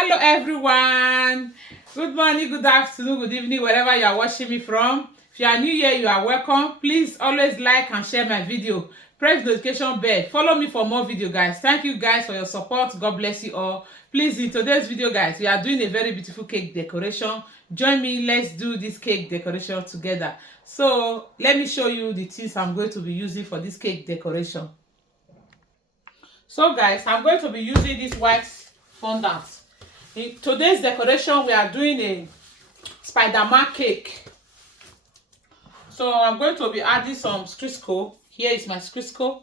Hello everyone. Good morning, good afternoon, good evening, wherever you are watching me from. If you are new here, you are welcome. Please always like and share my video. Press the notification bell. Follow me for more video, guys. Thank you guys for your support. God bless you all. Please, in today's video, guys, we are doing a very beautiful cake decoration. Join me. Let's do this cake decoration together. So let me show you the things I'm going to be using for this cake decoration. So guys, I'm going to be using this white fondant. In today's decoration, we are doing a Spider-Man cake. So I'm going to be adding some Crisco. Here is my Crisco.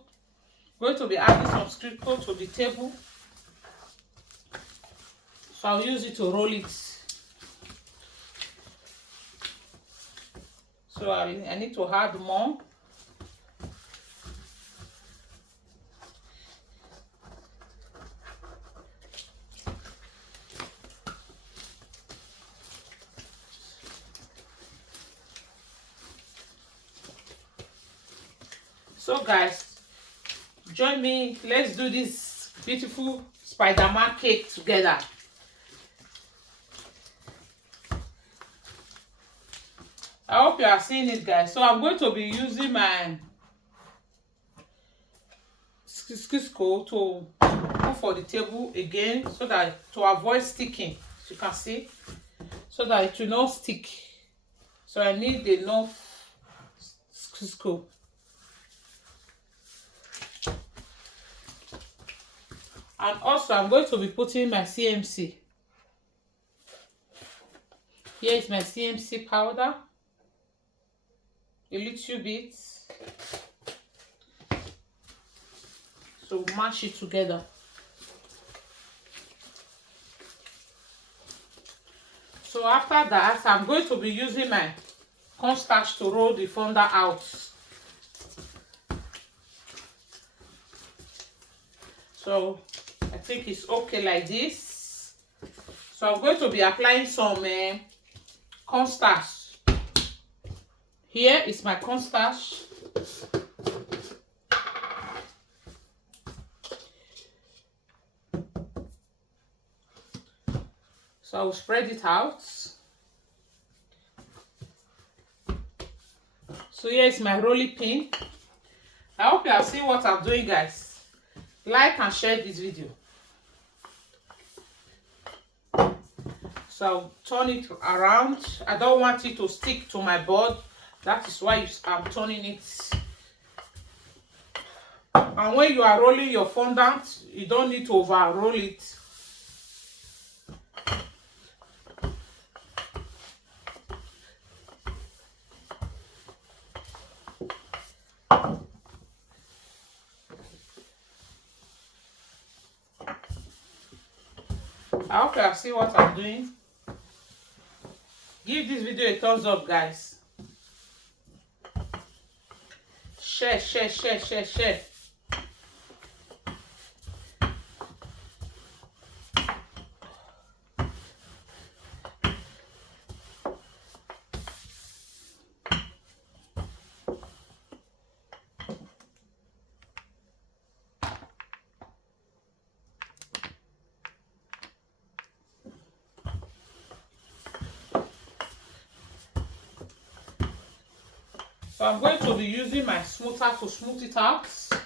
I'm going to be adding some Crisco to the table. So I'll use it to roll it. So I need to add more. So guys, join me. Let's do this beautiful Spider-Man cake together. I hope you are seeing it, guys. So I'm going to be using my Crisco to put for the table again, so that to avoid sticking, as you can see, so that it will not stick. So I need enough Crisco. And also I'm going to be putting my CMC. Here is my CMC powder. A little bit. So mash it together. So after that, I'm going to be using my cornstarch to roll the fondant out. So I think it's okay like this. So I'm going to be applying some cornstarch. Here is my cornstarch. So I will spread it out. So here is my rolling pin. I hope you have seen what I'm doing, guys. Like and share this video. So I'll turn it around. I don't want it to stick to my board. That is why I'm turning it. And when you are rolling your fondant, you don't need to over roll it. I hope you have seen what I'm doing. Give this video a thumbs up, guys. Share. So I'm going to be using my smoother to smooth it out. So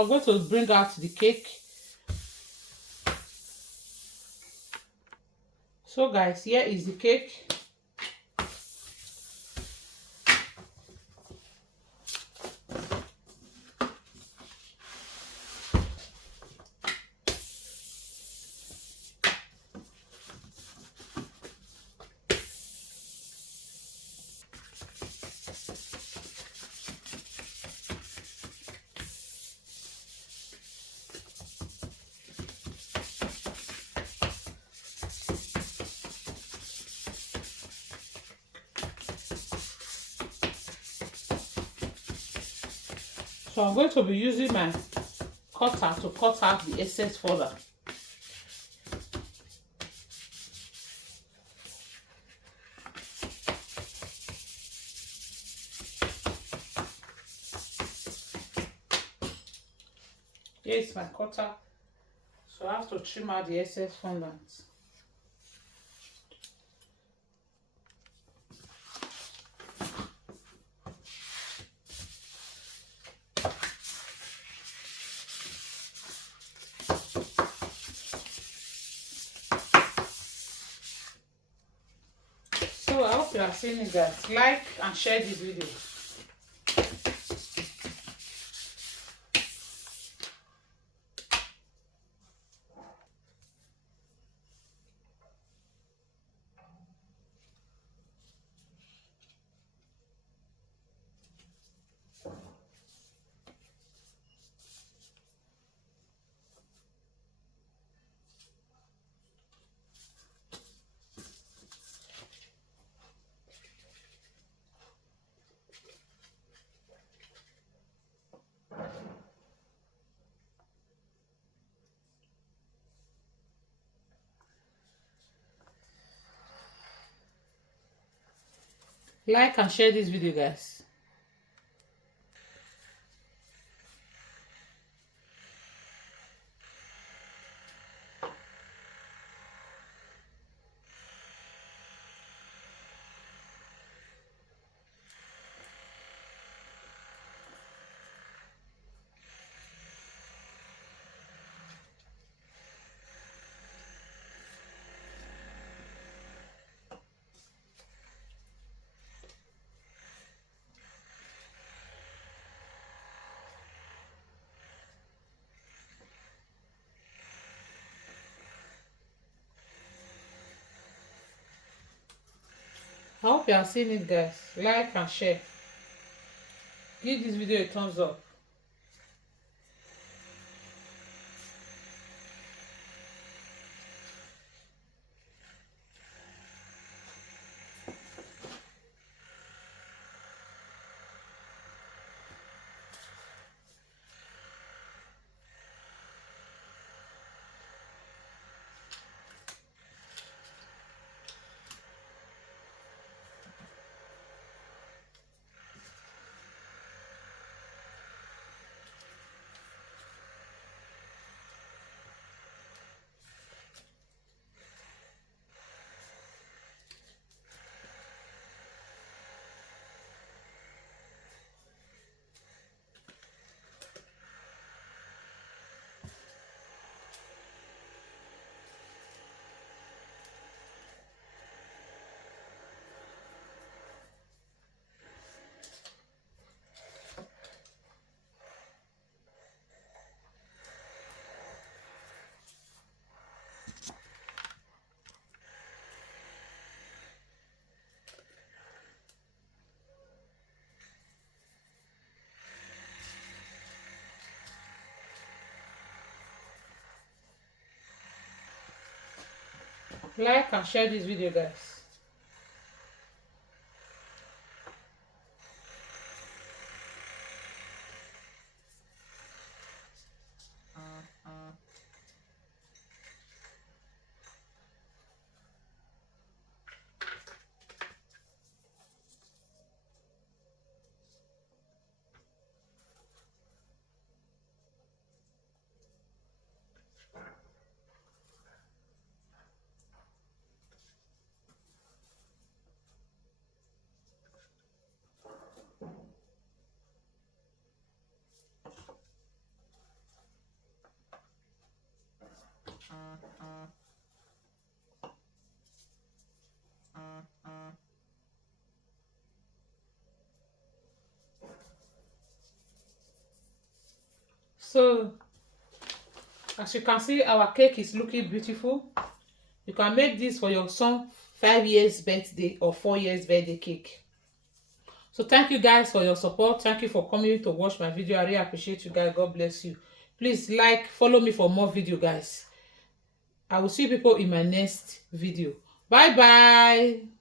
I'm going to bring out the cake. So guys, here is the cake. So I'm going to be using my cutter to cut out the excess further. Where is my cutter? So I have to trim out the excess fondant. So I hope you are seeing it, guys. Like and share this video. Like and share this video, guys. I hope you are seeing it, guys. Like and share. Give this video a thumbs up. Like and share this video, guys. So as you can see, our cake is looking beautiful. You can make this for your son 5 years birthday or 4 years birthday cake. So thank you guys for your support. Thank you for coming to watch my video. I really appreciate you guys. God bless you. Please like, follow me for more video, guys. I will see people in my next video. Bye bye.